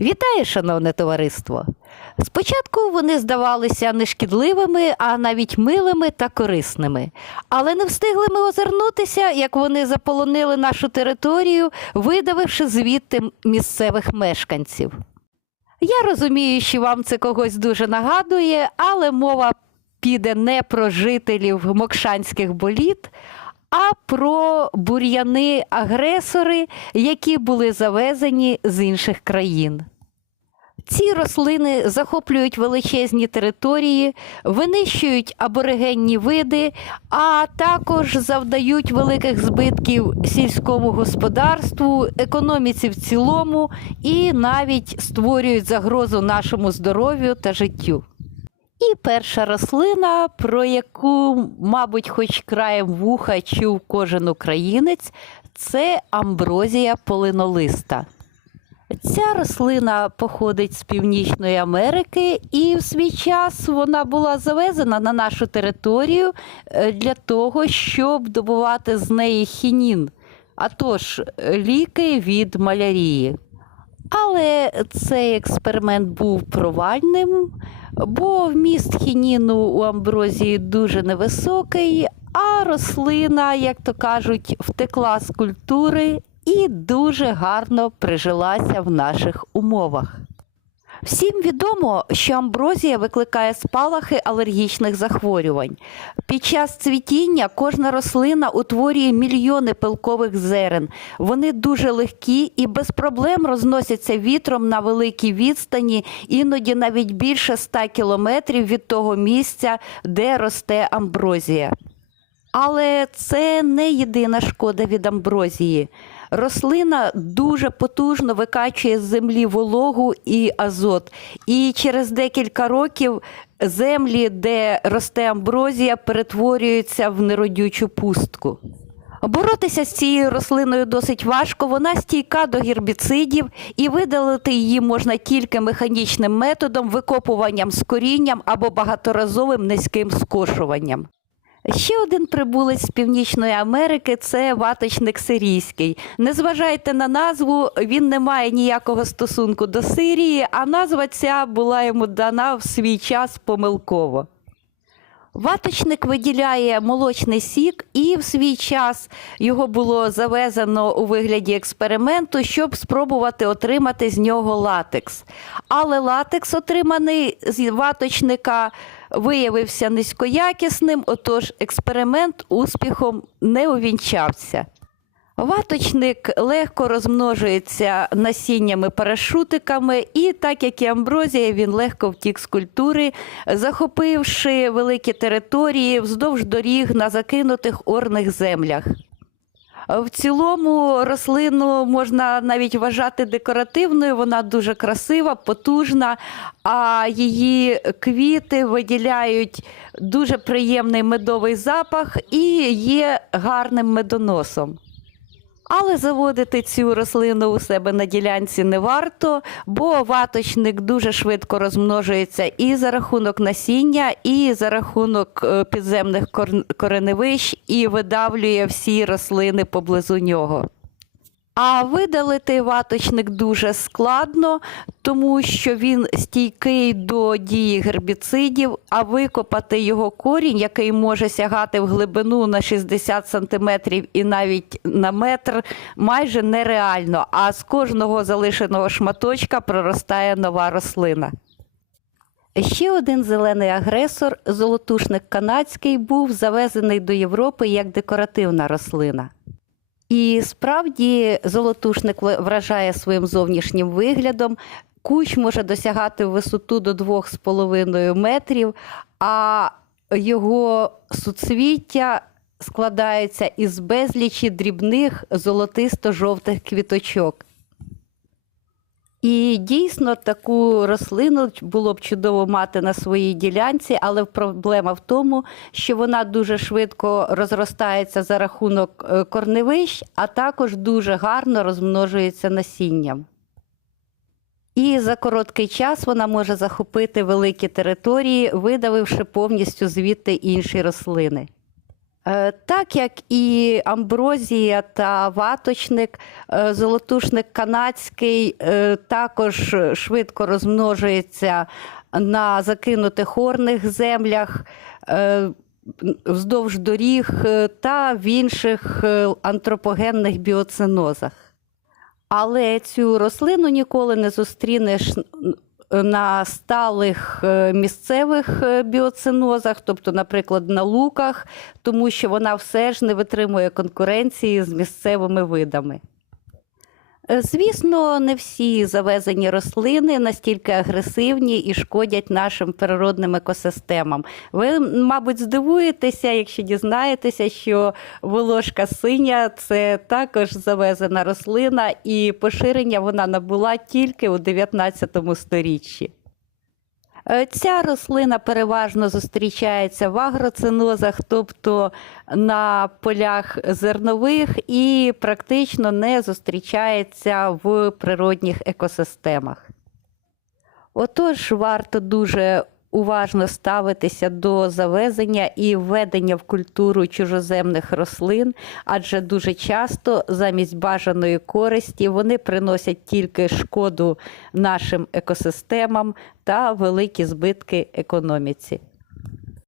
Вітаю, шановне товариство! Спочатку вони здавалися нешкідливими, а навіть милими та корисними. Але не встигли ми озирнутися, як вони заполонили нашу територію, видавивши звідти місцевих мешканців. Я розумію, що вам це когось дуже нагадує, але мова піде не про жителів мокшанських боліт, а про бур'яни-агресори, які були завезені з інших країн. Ці рослини захоплюють величезні території, винищують аборигенні види, а також завдають великих збитків сільському господарству, економіці в цілому і навіть створюють загрозу нашому здоров'ю та життю. І перша рослина, про яку, мабуть, хоч краєм вуха чув кожен українець, це амброзія полинолиста. Ця рослина походить з Північної Америки, і в свій час вона була завезена на нашу територію е, для того, щоб добувати з неї хінін, а тож е, ліки від малярії. Але цей експеримент був провальним, бо вміст хініну у амброзії дуже невисокий, а рослина, як то кажуть, втекла з культури і дуже гарно прижилася в наших умовах. Всім відомо, що амброзія викликає спалахи алергічних захворювань. Під час цвітіння кожна рослина утворює мільйони пилкових зерен. Вони дуже легкі і без проблем розносяться вітром на великій відстані, іноді навіть більше 100 кілометрів від того місця, де росте амброзія. Але це не єдина шкода від амброзії. Рослина дуже потужно викачує з землі вологу і азот. І через декілька років землі, де росте амброзія, перетворюються в неродючу пустку. Боротися з цією рослиною досить важко, вона стійка до гербіцидів, і видалити її можна тільки механічним методом, викопуванням з корінням або багаторазовим низьким скошуванням. Ще один прибулець з Північної Америки це ваточник сирійський. Не зважайте на назву, він не має ніякого стосунку до Сирії, а назва ця була йому дана в свій час помилково. Ваточник виділяє молочний сік, і в свій час його було завезено у вигляді експерименту, щоб спробувати отримати з нього латекс. Але латекс, отриманий з ваточника, виявився низькоякісним, отож експеримент успіхом не увінчався. Ваточник легко розмножується насіннями-парашутиками, і так як і амброзія, він легко втік з культури, захопивши великі території вздовж доріг на закинутих орних землях. В цілому рослину можна навіть вважати декоративною, вона дуже красива, потужна, а її квіти виділяють дуже приємний медовий запах і є гарним медоносом. Але заводити цю рослину у себе на ділянці не варто, бо ваточник дуже швидко розмножується і за рахунок насіння, і за рахунок е, підземних кор- кореневищ, і видавлює всі рослини поблизу нього. А видалити ваточник дуже складно, тому що він стійкий до дії гербіцидів, а викопати його корінь, який може сягати в глибину на 60 см і навіть на метр, майже нереально. А з кожного залишеного шматочка проростає нова рослина. Ще один зелений агресор, золотушник канадський, був завезений до Європи як декоративна рослина. І справді золотушник вражає своїм зовнішнім виглядом. Кущ може досягати висоту до 2,5 метрів, а його суцвіття складається із безлічі дрібних золотисто-жовтих квіточок. І дійсно таку рослину було б чудово мати на своїй ділянці, але проблема в тому, що вона дуже швидко розростається за рахунок е, корневищ, а також дуже гарно розмножується насінням. І за короткий час вона може захопити великі території, видавивши повністю звідти інші рослини. Е, Так як і амброзія та ваточник, е, золотушник канадський е, також швидко розмножується на закинутих орних землях, вздовж доріг та в інших антропогенних біоцинозах. Але цю рослину ніколи не зустрінеш на сталих е, місцевих е, біоцинозах, тобто, наприклад, на луках, тому що вона все ж не витримує конкуренції з місцевими видами. Звісно, не всі завезені рослини настільки агресивні і шкодять нашим природним екосистемам. Ви, мабуть, здивуєтеся, якщо дізнаєтеся, що волошка синя це також завезена рослина, і поширення вона набула тільки у 19 сторіччі. Е, Ця рослина переважно зустрічається в агроцинозах, тобто на полях зернових, і практично не зустрічається в природних екосистемах. Отож, варто дуже уважно ставитися до завезення і введення в культуру чужоземних рослин, адже дуже часто замість бажаної користі вони приносять тільки шкоду нашим екосистемам та великі збитки економіці.